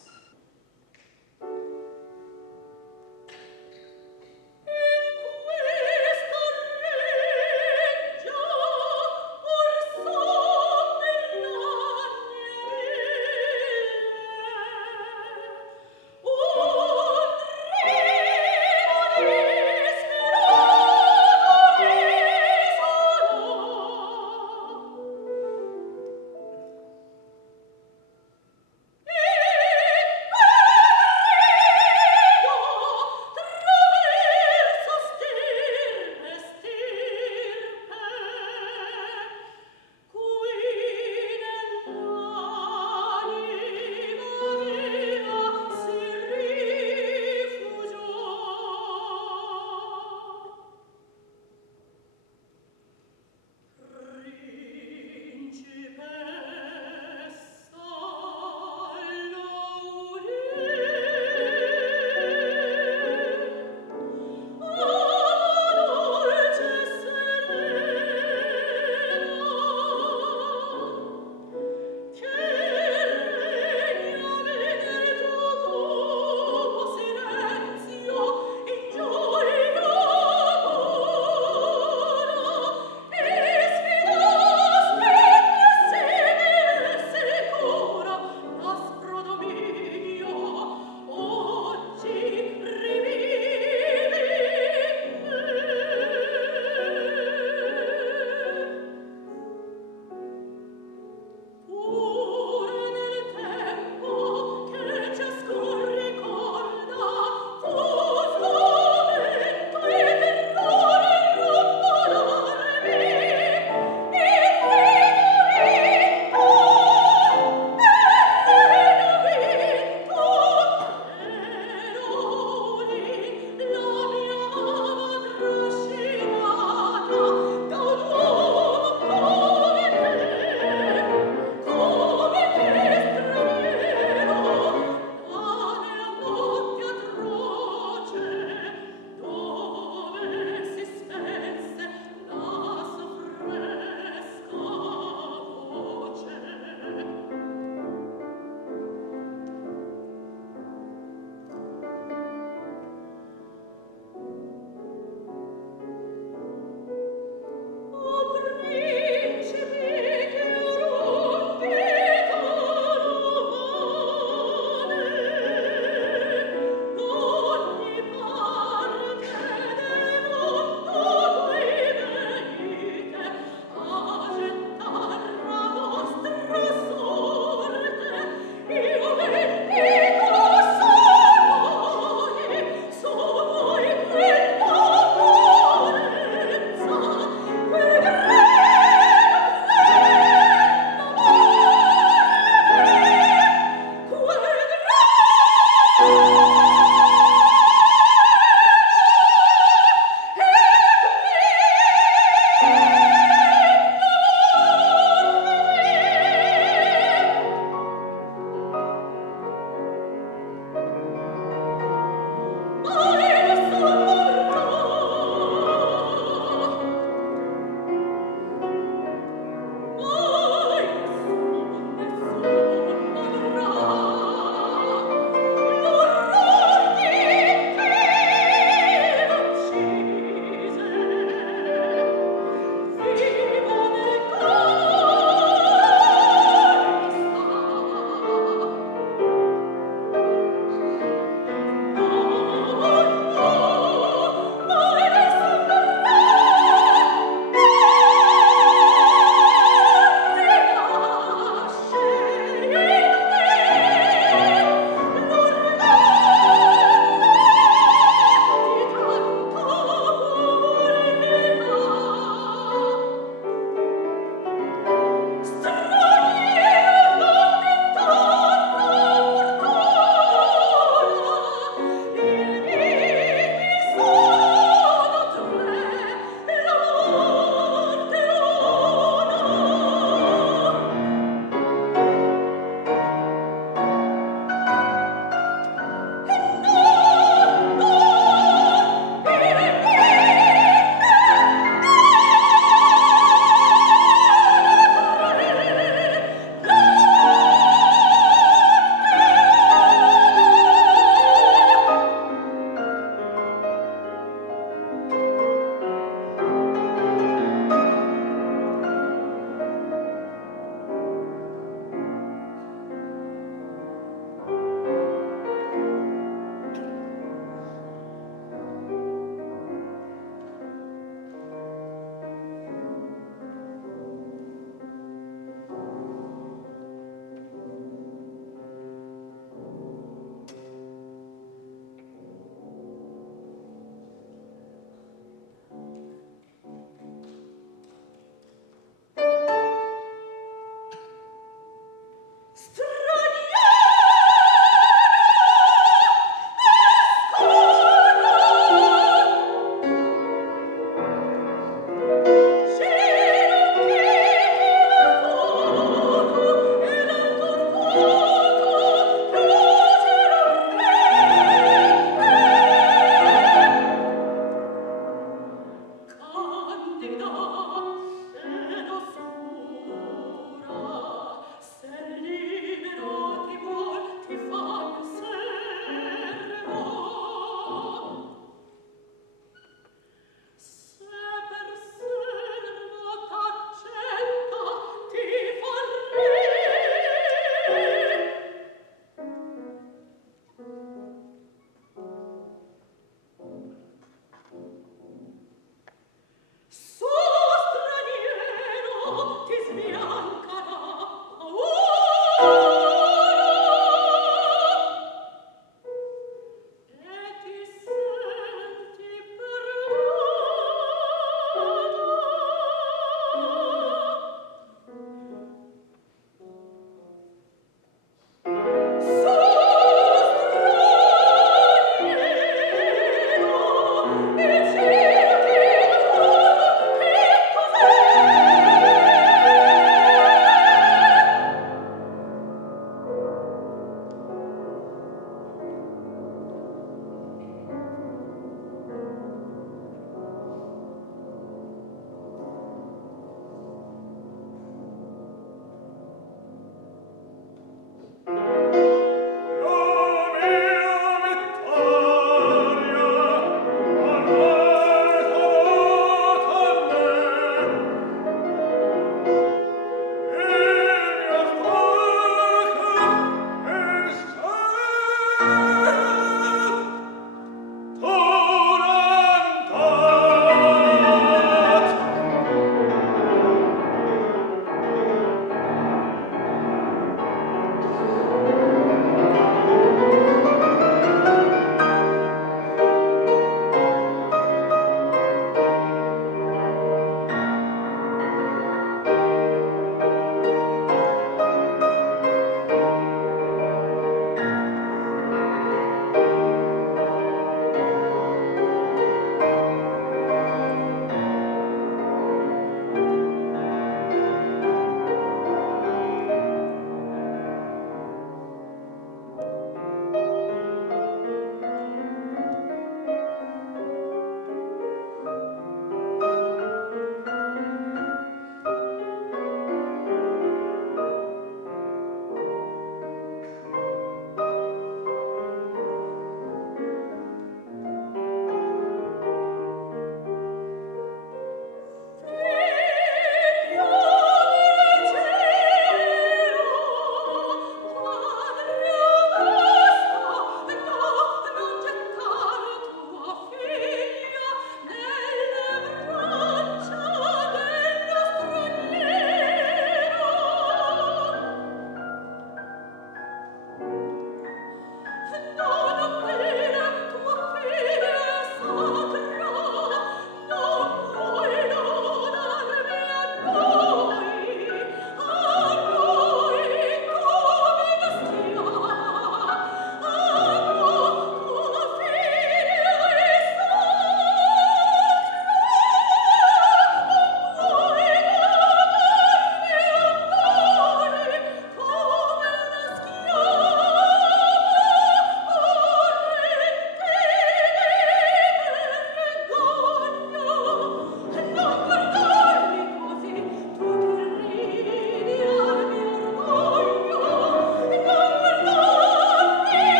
So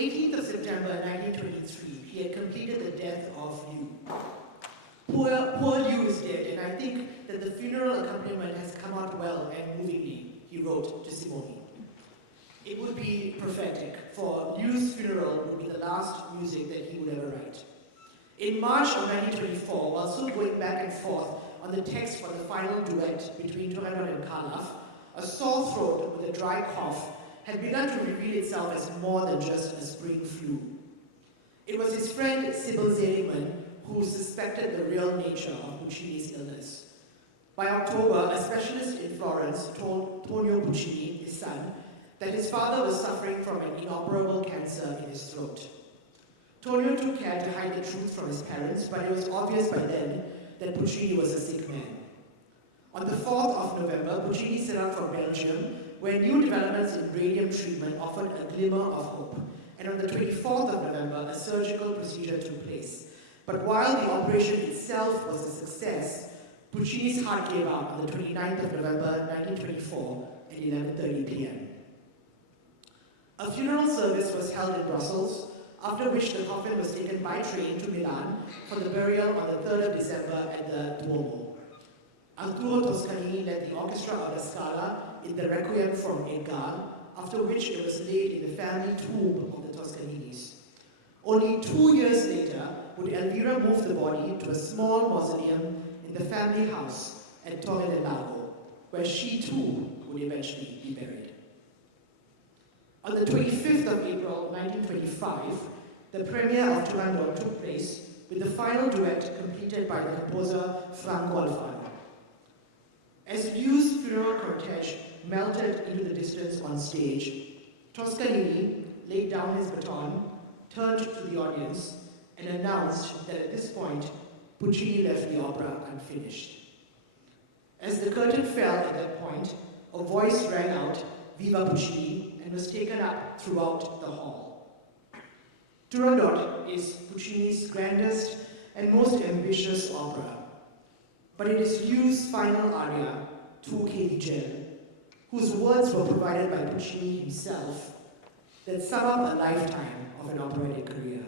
18th of September 1923, he had completed the death of Liu. Poor Liu is dead, and I think that the funeral accompaniment has come out well and movingly, he wrote to Simone. It would be prophetic, for Liu's funeral would be the last music that he would ever write. In March of 1924, while still going back and forth on the text for the final duet between Turandot and Khalaf, a sore throat with a dry cough had begun to reveal itself as more than just a spring flu. It was his friend Sybil Seligman who suspected the real nature of Puccini's illness. By October, a specialist in Florence told Tonio Puccini, his son, that his father was suffering from an inoperable cancer in his throat. Tonio took care to hide the truth from his parents, but it was obvious by then that Puccini was a sick man. On the 4th of November, Puccini set out for Belgium, where new developments in radium treatment offered a glimmer of hope. And on the 24th of November, a surgical procedure took place. But while the operation itself was a success, Puccini's heart gave out on the 29th of November 1924 at 11:30 p.m. A funeral service was held in Brussels, after which the coffin was taken by train to Milan for the burial on the 3rd of December at the Duomo. Arturo Toscanini led the orchestra of La Scala in the Requiem from Edgar, after which it was laid in the family tomb of the Toscaninis. Only 2 years later would Elvira move the body to a small mausoleum in the family house at Torre del Lago, where she too would eventually be buried. On the 25th of April 1925, the premiere of Turandot took place with the final duet completed by the composer Franco Alfano. As Liu's funeral cortege melted into the distance on stage, Toscanini laid down his baton, turned to the audience, and announced that at this point, Puccini left the opera unfinished. As the curtain fell at that point, a voice rang out, "Viva Puccini," and was taken up throughout the hall. Turandot is Puccini's grandest and most ambitious opera, but it is Liu's final aria, Tu che di gel, whose words were provided by Puccini himself, that sum up a lifetime of an operatic career.